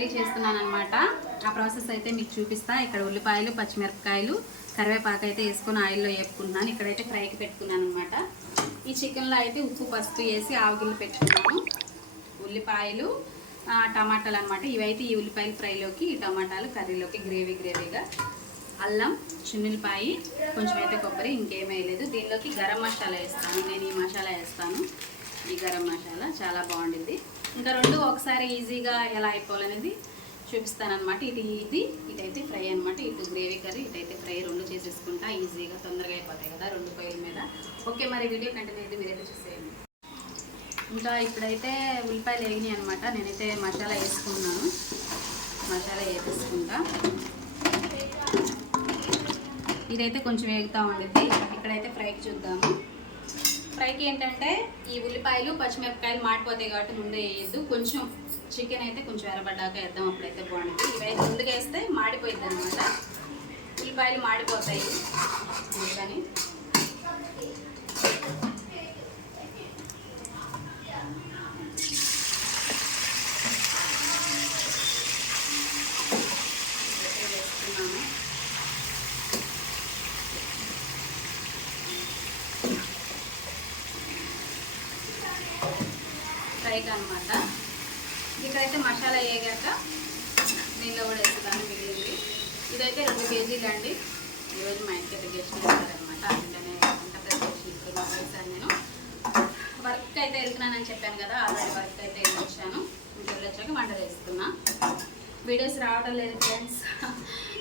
Curry చేస్తున్నాను అనమాట ఆ ప్రాసెస్ అయితే మీకు చూపిస్తా. ఇక్కడ ఉల్లిపాయలు పచ్చిమిరపకాయలు కరివేపాకు అయితే వేసుకొని ఆయిల్లో వేపుకుంటున్నాను. ఇక్కడైతే ఫ్రైకి పెట్టుకున్నాను అనమాట ఈ చికెన్లో అయితే ఉప్పు పసుపు వేసి ఆవుగిల్లు పెట్టుకున్నాను. ఉల్లిపాయలు టమాటాలు అనమాట ఇవైతే ఈ ఉల్లిపాయలు ఫ్రైలోకి ఈ టమాటాలు కర్రీలోకి గ్రేవీ గ్రేవీగా. అల్లం చున్నులపాయ కొంచెం అయితే కొబ్బరి ఇంకేం లేదు. దీనిలోకి గరం మసాలా వేస్తాను. నేను ఈ మసాలా వేస్తాను. ఈ గరం మసాలా చాలా బాగుంటుంది. ఇంకా రెండు ఒకసారి ఈజీగా ఎలా అయిపోవాలనేది చూపిస్తాను అనమాట ఇది ఇటైతే ఫ్రై అనమాట ఇటు గ్రేవీ కర్రీ ఇటైతే ఫ్రై రెండు చేసేసుకుంటా ఈజీగా తొందరగా అయిపోతాయి కదా రెండు పొయ్యిల మీద. ఓకే మరి వీడియో కంటిన్యూ అయితే మీరైతే చూసేయండి. ఇంకా ఇప్పుడైతే ఉల్లిపాయలు వేగినాయి అనమాట నేనైతే మసాలా వేసుకున్నాను. మసాలా వేసేసుకుంటా. ఇదైతే కొంచెం వేగుతూ ఉండిద్ది. ఇక్కడైతే ఫ్రైకి చూద్దాము. ఫ్రైకి ఏంటంటే ఈ ఉల్లిపాయలు పచ్చిమిరపకాయలు మాడిపోతాయి కాబట్టి ముందే వేయద్దు. కొంచెం చికెన్ అయితే కొంచెం ఎర్రబడ్డాక వేద్దాం అప్పుడైతే బాగుంటుంది. ఇవైతే ముందుగా వేస్తే మాడిపోయింది అనమాట ఉల్లిపాయలు మాడిపోతాయి. అందుకని ఇదైతే వేస్తున్నాను ఫ్రైకి అనమాట ఇక్కడైతే మసాలా వేగాక నీళ్ళు కూడా వేస్తున్నాను మిగిలింది. ఇదైతే రెండు కేజీలు అండి. ఈరోజు మా ఇంటికి గెస్ట్ వచ్చారనమాట అందుకనే వంట వేసాను నేను. వర్క్ అయితే వెళ్తున్నానని చెప్పాను కదా ఆల్రెడీ వర్క్ అయితే వెళ్ళొచ్చాను. ఇంటికి వెళ్ళొచ్చాక వంట వేస్తున్నా వీడియోస్ రావడం లేదు ఫ్రెండ్స్.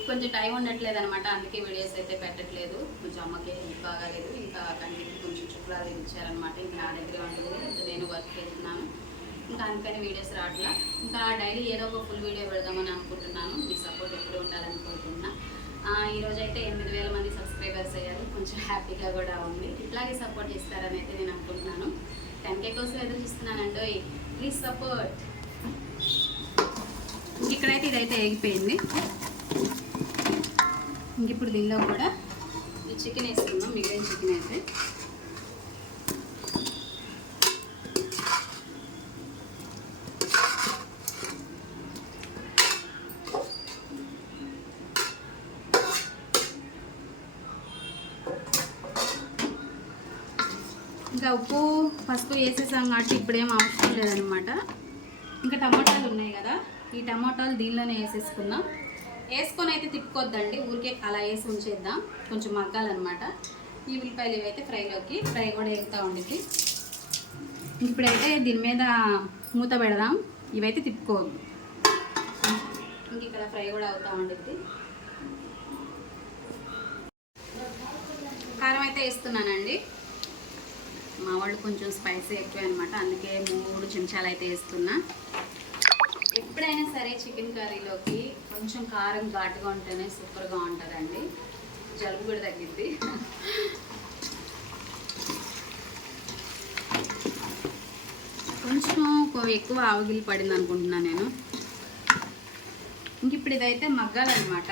కొంచెం టైం ఉండట్లేదు అనమాట అందుకే వీడియోస్ అయితే పెట్టట్లేదు. కొంచెం అమ్మకి హెల్ప్ బాగాలేదు ఇంకా కంటికి కొంచెం చుక్కలాలు ఇచ్చారనమాట ఇంకా నా దగ్గరే ఉండదు. నేను వర్క్ వెళ్తున్నాను ఇంకా అందుకని వీడియోస్ రావట్లా. ఇంకా డైలీ ఏదో ఒక ఫుల్ వీడియో పెడదామని అనుకుంటున్నాను. మీ సపోర్ట్ ఎప్పుడు ఉండాలని కోరుకుంటున్నా. ఈరోజు అయితే ఎనిమిది వేల మంది సబ్స్క్రైబర్స్ అయ్యారు. కొంచెం హ్యాపీగా కూడా ఉంది. ఇట్లాగే సపోర్ట్ చేస్తారని అయితే నేను అనుకుంటున్నాను. టెన్ కే కోసం ఎదురు చూస్తున్నానండి ప్లీజ్ సపోర్ట్ ఇక్కడైతే ఇదైతే ఎగిపోయింది ఇంక ఇప్పుడు దీనిలో కూడా ఈ చికెన్ వేసుకుందాం మిగిలిన చికెన్ అయితే. ఇంకా ఉప్పు పసుపు వేసేసాం కాబట్టి ఇప్పుడేం అవసరం లేదనమాట ఇంకా టమాటాలు ఉన్నాయి కదా. ఈ టమాటాలు దీనిలోనే వేసేసుకుందాం. వేసుకొని అయితే తిప్పుకోద్దండి ఊరికే అలా వేసి ఉంచేద్దాం. కొంచెం మగ్గాలన్నమాట. ఈ ఉల్లిపాయలు ఇవైతే ఫ్రైలోకి ఫ్రై కూడా వేగుతూ ఉండిద్ది. ఇప్పుడైతే దీని మీద మూత పెడదాం. ఇవైతే తిప్పుకోవద్దు. ఇంక ఇక్కడ ఫ్రై కూడా అవుతూ ఉండిద్ది. కారం అయితే వేస్తున్నానండి. మా వాళ్ళు కొంచెం స్పైసీ ఎక్కువ అనమాట అందుకే మూడు చెంచాలు అయితే వేస్తున్నా. ఎప్పుడైనా సరే చికెన్ కర్రీలోకి కొంచెం కారం ఘాటుగా ఉంటేనే సూపర్గా ఉంటుందండి. జలుబు కూడా తగ్గిద్ది. కొంచెం ఎక్కువ ఆవగిలి పడింది అనుకుంటున్నాను నేను. ఇంక ఇప్పుడు ఇదైతే మగ్గాలన్నమాట.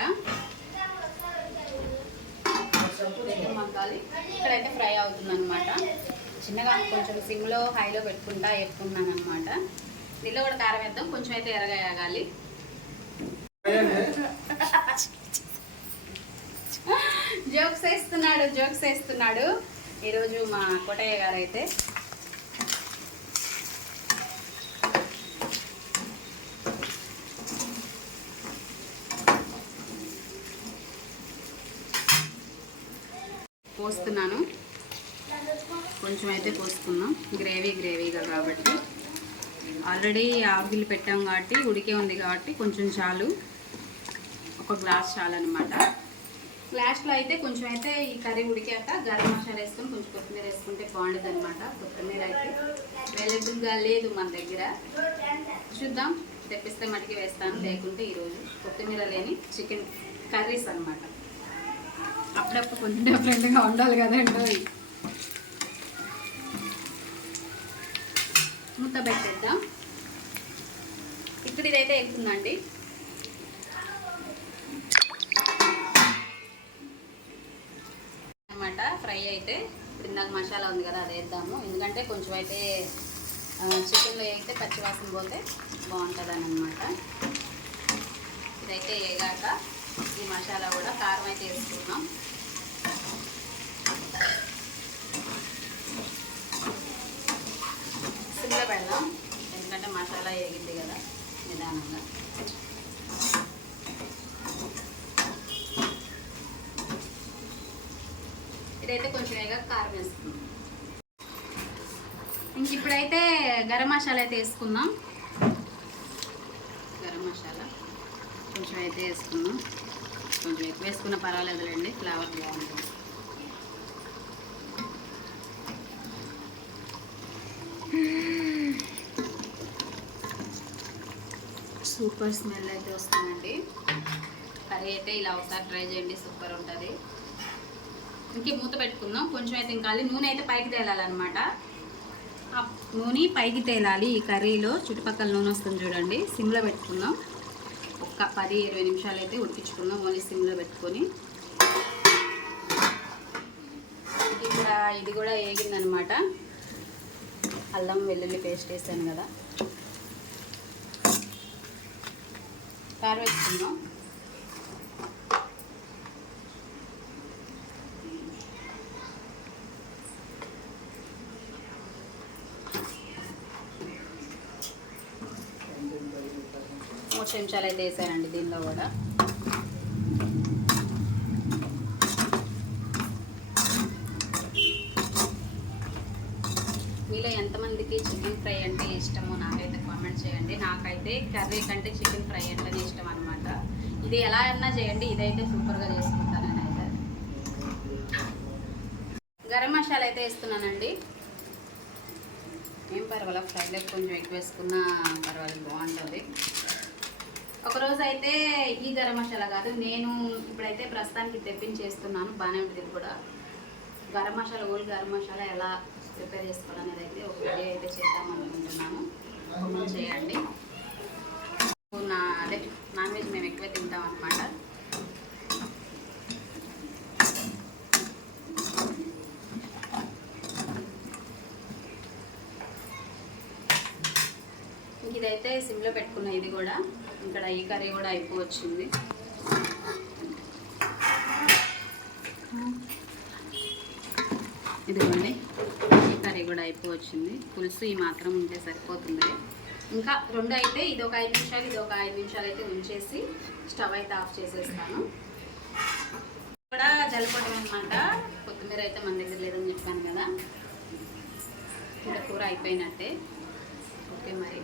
మగ్గాలి. ఇక్కడైతే ఫ్రై అవుతుంది అనమాట చిన్నగా కొంచెం సిమ్లో హైలో పెట్టుకుంటా వేసుకున్నాను అనమాట దీనిలో కూడా కారం వేద్దాం. కొంచెం అయితే ఎరగయాగాలి జోక్స్ వేస్తున్నాడు జోక్స్ వేస్తున్నాడు. ఈరోజు మా కోటయ్య గారు అయితే. పోస్తున్నాను. కొంచెం అయితే పోసుకుందాం. గ్రేవీ గ్రేవీగా కాబట్టి. ఆల్రెడీ ఆవిలు పెట్టాం కాబట్టి ఉడికే ఉంది కాబట్టి కొంచెం చాలు. ఒక గ్లాస్ చాలన్నమాట. గ్లాస్లో అయితే కొంచెం అయితే ఈ కర్రీ ఉడికాక గరం మసాలా వేసుకొని కొంచెం కొత్తిమీర వేసుకుంటే బాగుంటుంది అనమాట కొత్తిమీర అయితే. అవైలబుల్గా లేదు మన దగ్గర. చూద్దాం. తెప్పిస్తే మటుకి వేస్తాను. లేకుంటే ఈరోజు కొత్తిమీర లేని చికెన్ కర్రీస్ అనమాట అప్పుడప్పుడు కొంచెం డిఫరెంట్గా ఉండాలి కదండి మూత పెట్టేద్దాం. ఇప్పుడు ఇదైతే ఎక్కుతుందండి. అనమాట ఫ్రై అయితే ఇప్పుడు ఇందాక మసాలా ఉంది కదా అది వేద్దాము. ఎందుకంటే కొంచెం అయితే చికెన్లో అయితే పచ్చివాసన పోతే బాగుంటుంది అనమాట ఇదైతే వేగాక ఈ మసాలా కూడా కారం అయితే వేసుకున్నాం సిమ్లో పెడదాం. ఎందుకంటే మసాలా వేగింది కదా. నిదానంగా ఇదైతే కొంచెం వేగా కారం వేసుకుందాం. ఇంక ఇప్పుడైతే గరం మసాలా అయితే వేసుకుందాం. గరం మసాలా కొంచెం అయితే వేసుకుందాం. కొంచెం ఎక్కువ వేసుకున్న పర్వాలేదులేండి ఫ్లేవర్ బాగుంటుంది. సూపర్ స్మెల్ అయితే వస్తుందండి. కర్రీ అయితే ఇలా ఒకసారి ట్రై చేయండి సూపర్ ఉంటుంది. ఇంకే మూత పెట్టుకుందాం. కొంచెం అయితే ఇంకా నూనె అయితే పైకి తేలాలన్నమాట. ఆ నూనె పైకి తేలాలి ఈ కర్రీలో. చుట్టుపక్కల నూనె వస్తుంది చూడండి. సిమ్లో పెట్టుకుందాం. ఒక్క పది ఇరవై నిమిషాలు అయితే ఉడికించుకుందాం ఓన్లీ సిమ్లో పెట్టుకొని. ఇక్కడ ఇది కూడా వేగిందనమాట అల్లం వెల్లుల్లి పేస్ట్ వేసాను కదా. కారం వేసుకుందాం మూడు చెంచాలు అయితే వేసానండి దీనిలో కూడా మీలో ఎంతమందికి చికెన్ ఫ్రై అంటే ఇష్టమో నాకైతే కామెంట్ చేయండి. నాకైతే కర్రీ కంటే చికెన్ ఫ్రై అంటేనే ఇష్టం అనమాట ఇది ఎలా అన్నా చేయండి ఇదైతే సూపర్గా చేసుకుంటానని అయితే గరం మసాలా అయితే వేస్తున్నానండి. ఏం పర్వాలేదు ఫ్రైలోకి కొంచెం ఎక్కువ వేసుకున్నా పర్వాలేదు బాగుంటుంది. ఒకరోజు అయితే ఈ గరం మసాలా కాదు నేను ఇప్పుడైతే ప్రస్తుతానికి తెప్పించేస్తున్నాను బాగానే ఉంటుంది ఇది కూడా. గరం మసాలా ఓల్డ్ గరం మసాలా ఎలా ప్రిపేర్ చేసుకోవాలనేది అయితే ఒక వీడియో అయితే చేద్దాం అనుకుంటున్నాను. చేయండి. నా అదే నాన్ వెజ్ మేము ఎక్కువ తింటాం అనమాట ఇదైతే సిమ్లో పెట్టుకున్న ఇది కూడా. ఇక్కడ ఈ కర్రీ కూడా అయిపోవచ్చింది. ఇదిగోండి. ఎక్కువ వచ్చింది. పులుసు ఈ మాత్రం ఉంటే సరిపోతుంది. ఇంకా రెండు అయితే ఇది ఒక ఐదు నిమిషాలు ఇది ఒక ఐదు నిమిషాలు అయితే ఉంచేసి స్టవ్ అయితే ఆఫ్ చేసేస్తాను. కూడా జలపడం అనమాట కొత్తిమీర అయితే మన దగ్గర లేదని చెప్పాను కదా. ఇంకా కూర అయిపోయినట్టే. ఓకే మరి.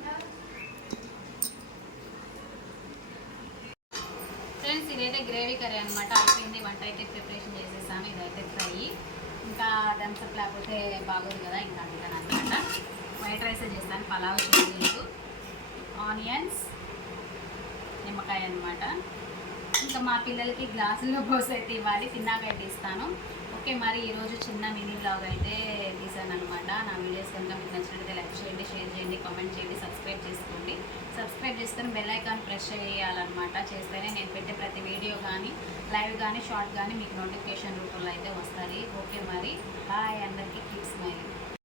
ఫ్రెండ్స్ ఇదైతే గ్రేవీ కర్రీ అనమాట అయిపోయింది. వంట అయితే ప్రిపరేషన్ చేసేసాను. ఇదైతే ఫ్రై. థమ్స్అప్ లేకపోతే బాగోదు కదా ఇంకా అందుకని అనమాట. వైట్ రైస్ చేస్తాను పలావ్ చేయలేదు ఆనియన్స్ నిమ్మకాయ అనమాట. ఇంకా మా పిల్లలకి గ్లాసుల్లో పోసి అయితే ఇవ్వాలి తిన్నాక అయితే ఇస్తాను. ఓకే మరి ఈరోజు చిన్న మినీ బ్లాగ్ అయితే కదా నా వీడియోస్ కనుక మీకు నచ్చినట్లయితే లైక్ చేయండి షేర్ చేయండి కామెంట్ చేయండి సబ్స్క్రైబ్ చేసుకోండి. సబ్స్క్రైబ్ చేస్తే బెల్ ఐకాన్ ప్రెస్ చేయాలన్నమాట. చేస్తేనే నేను పెట్టే ప్రతి వీడియో కానీ లైవ్ కానీ షార్ట్ కానీ మీకు నోటిఫికేషన్ రూపంలో అయితే వస్తుంది. ఓకే మరి? బాయ్ అందరికీ కీప్ స్మైలింగ్